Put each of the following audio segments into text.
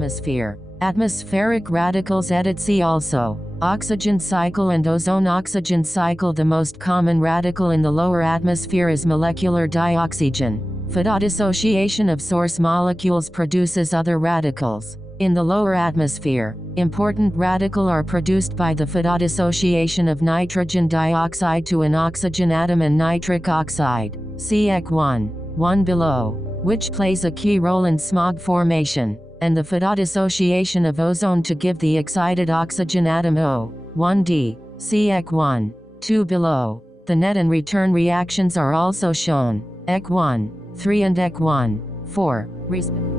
atmosphere. Atmospheric radicals. See also oxygen cycle and ozone-oxygen cycle. The most common radical in the lower atmosphere is molecular dioxygen. Photodissociation of source molecules produces other radicals. In the lower atmosphere, important radicals are produced by the photodissociation of nitrogen dioxide to an oxygen atom and nitric oxide. See EC1 below, which plays a key role in smog formation, and the photodissociation of ozone to give the excited oxygen atom O1d. See EC1 2 below. The net and return reactions are also shown. EC1 3 and EC1 4 respectively.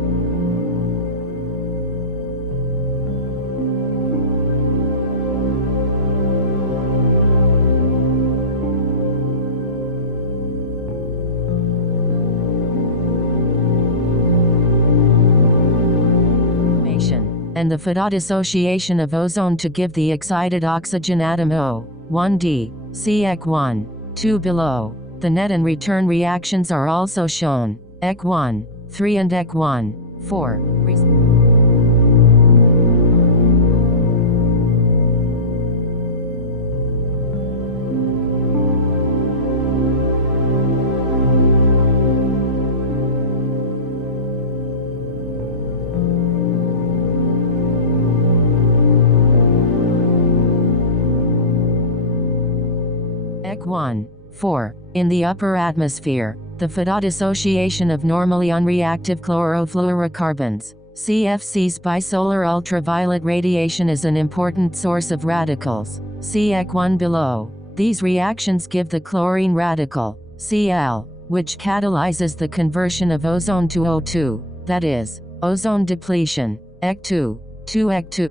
And the photodissociation of ozone to give the excited oxygen atom O1d. See EC1 2 below. The net and return reactions are also shown. EC1 3 and EC1 4. EC1 4. In the upper atmosphere, the photodissociation of normally unreactive chlorofluorocarbons, CFCs by solar ultraviolet radiation is an important source of radicals. See EC1 below. These reactions give the chlorine radical, Cl, which catalyzes the conversion of ozone to O2, that is, ozone depletion. EC2 2 EC2.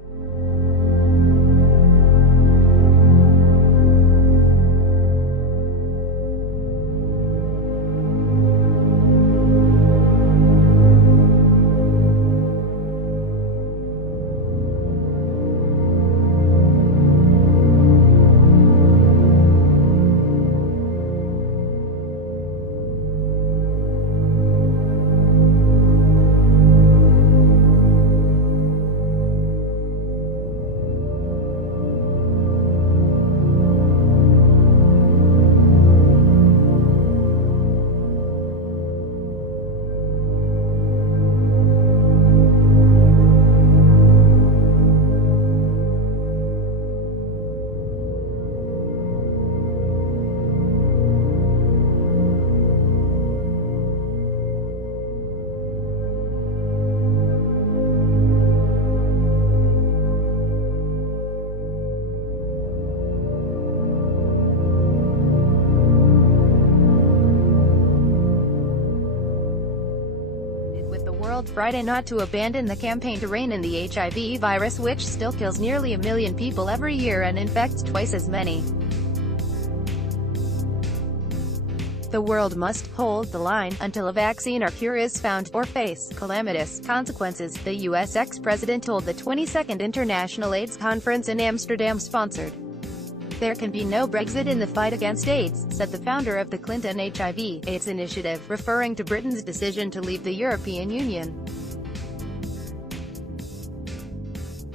Friday not to abandon the campaign to rein in the HIV virus, which still kills nearly 1 million people every year and infects twice as many. The world must hold the line until a vaccine or cure is found, or face calamitous consequences, the U.S. ex-president told the 22nd International AIDS Conference in Amsterdam sponsored. There can be no Brexit in the fight against AIDS, said the founder of the Clinton HIV/AIDS initiative, referring to Britain's decision to leave the European Union.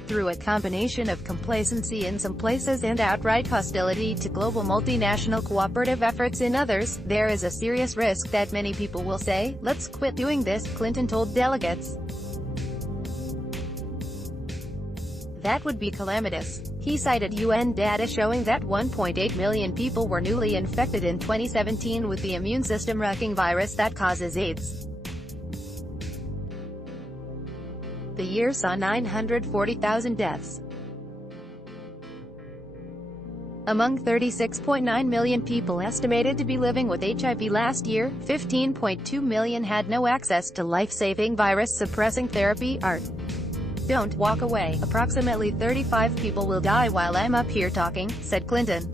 Through a combination of complacency in some places and outright hostility to global multinational cooperative efforts in others, there is a serious risk that many people will say, "Let's quit doing this," Clinton told delegates. That would be calamitous. He cited UN data showing that 1.8 million people were newly infected in 2017 with the immune system-wrecking virus that causes AIDS. The year saw 940,000 deaths. Among 36.9 million people estimated to be living with HIV last year, 15.2 million had no access to life-saving virus-suppressing therapy, ART. Don't walk away. Approximately 35 people will die while I'm up here talking, said Clinton.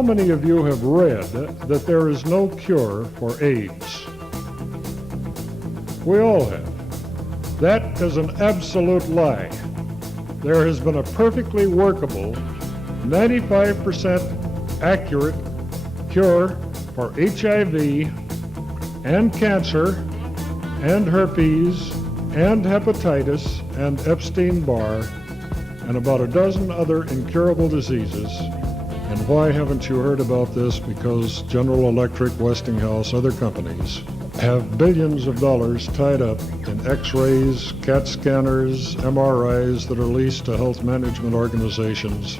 How many of you have read that there is no cure for AIDS? We all have. That is an absolute lie. There has been a perfectly workable, 95% accurate cure for HIV and cancer and herpes and hepatitis and Epstein-Barr and about a dozen other incurable diseases. And why haven't you heard about this? Because General Electric, Westinghouse, other companies have billions of dollars tied up in x-rays, CAT scanners, MRIs that are leased to health management organizations.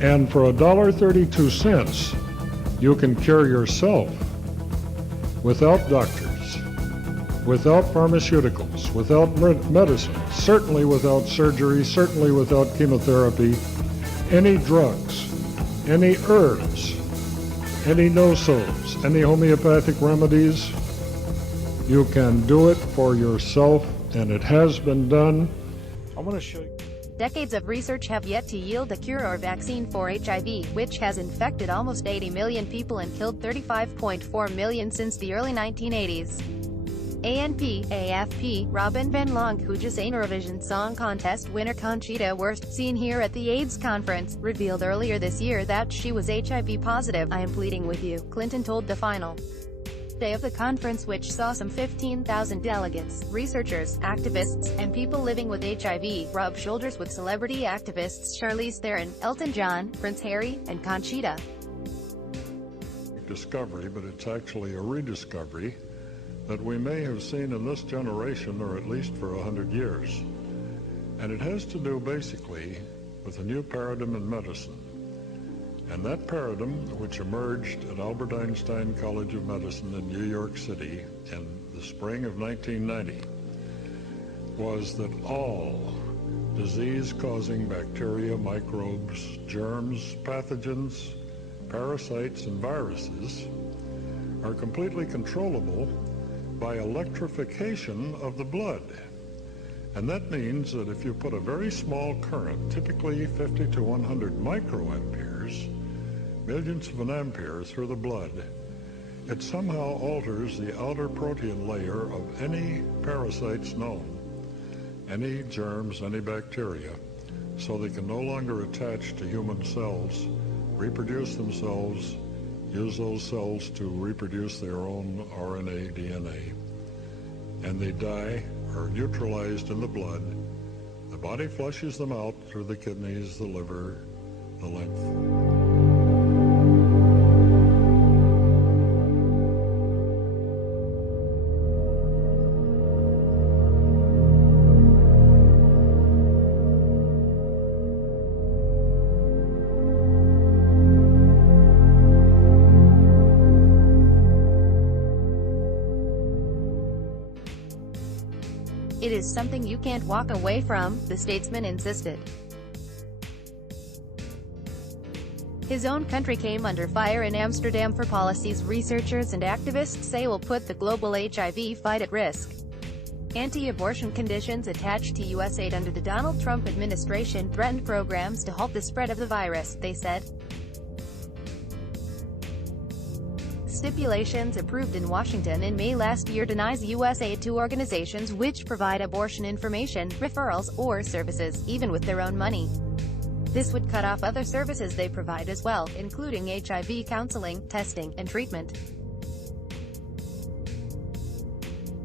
And for $1.32, you can cure yourself without doctors, without pharmaceuticals, without medicine, certainly without surgery, certainly without chemotherapy, any drugs, any herbs, any no-sos, any homeopathic remedies. You can do it for yourself, and it has been done. I want to show you. Decades of research have yet to yield a cure or vaccine for HIV, which has infected almost 80 million people and killed 35.4 million since the early 1980s. AFP, Robin Van Long, who just a Eurovision Song Contest winner Conchita Wurst, seen here at the AIDS conference, revealed earlier this year that she was HIV positive. "I am pleading with you," Clinton told the final day of the conference, which saw some 15,000 delegates, researchers, activists, and people living with HIV, rub shoulders with celebrity activists Charlize Theron, Elton John, Prince Harry, and Conchita. Discovery, but it's actually a rediscovery that we may have seen in this generation, or at least for 100 years. And it has to do basically with a new paradigm in medicine. And that paradigm, which emerged at Albert Einstein College of Medicine in New York City in the spring of 1990, was that all disease-causing bacteria, microbes, germs, pathogens, parasites, and viruses are completely controllable by electrification of the blood. And that means that if you put a very small current, typically 50 to 100 microamperes, millions of an ampere through the blood, it somehow alters the outer protein layer of any parasites known, any germs, any bacteria, so they can no longer attach to human cells, reproduce themselves, use those cells to reproduce their own RNA, DNA, and they die or neutralized in the blood. The body flushes them out through the kidneys, the liver, the lymph. It is something you can't walk away from, the statesman insisted. His own country came under fire in Amsterdam for policies researchers and activists say will put the global HIV fight at risk. Anti-abortion conditions attached to U.S. aid under the Donald Trump administration threatened programs to halt the spread of the virus, they said. Stipulations approved in Washington in May last year denies U.S. aid to organizations which provide abortion information, referrals, or services, even with their own money. This would cut off other services they provide as well, including HIV counseling, testing, and treatment.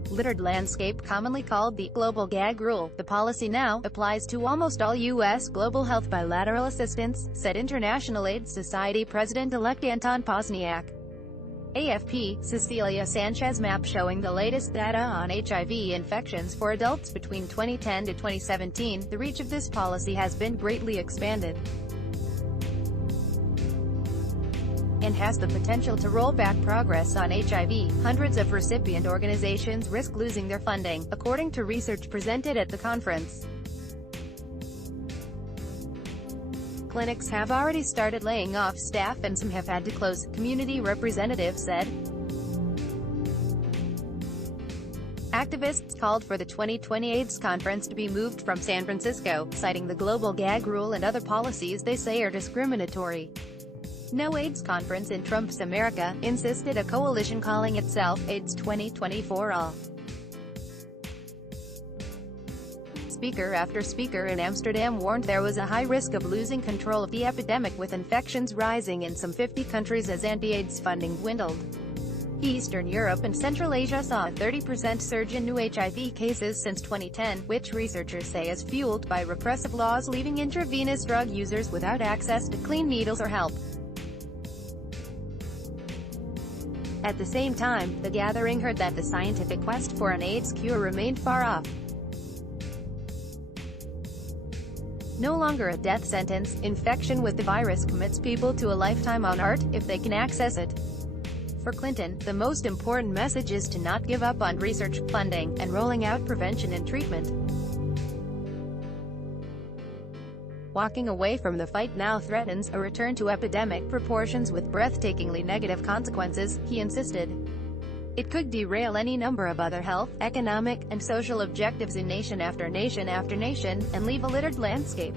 Littered landscape, commonly called the global gag rule, the policy now applies to almost all U.S. global health bilateral assistance, said International AIDS Society President-elect Anton Pozniak. AFP, Cecilia Sanchez map showing the latest data on HIV infections for adults between 2010 to 2017, the reach of this policy has been greatly expanded and has the potential to roll back progress on HIV. Hundreds of recipient organizations risk losing their funding, according to research presented at the conference. Clinics have already started laying off staff and some have had to close, community representatives said. Activists called for the 2020 AIDS conference to be moved from San Francisco, citing the global gag rule and other policies they say are discriminatory. No AIDS conference in Trump's America, insisted a coalition calling itself AIDS 2024 All. Speaker after speaker in Amsterdam warned there was a high risk of losing control of the epidemic, with infections rising in some 50 countries as anti-AIDS funding dwindled. Eastern Europe and Central Asia saw a 30% surge in new HIV cases since 2010, which researchers say is fueled by repressive laws leaving intravenous drug users without access to clean needles or help. At the same time, the gathering heard that the scientific quest for an AIDS cure remained far off. No longer a death sentence, infection with the virus commits people to a lifetime on Earth, if they can access it. For Clinton, the most important message is to not give up on research, funding, and rolling out prevention and treatment. Walking away from the fight now threatens a return to epidemic proportions with breathtakingly negative consequences, he insisted. It could derail any number of other health, economic, and social objectives in nation after nation after nation, and leave a littered landscape.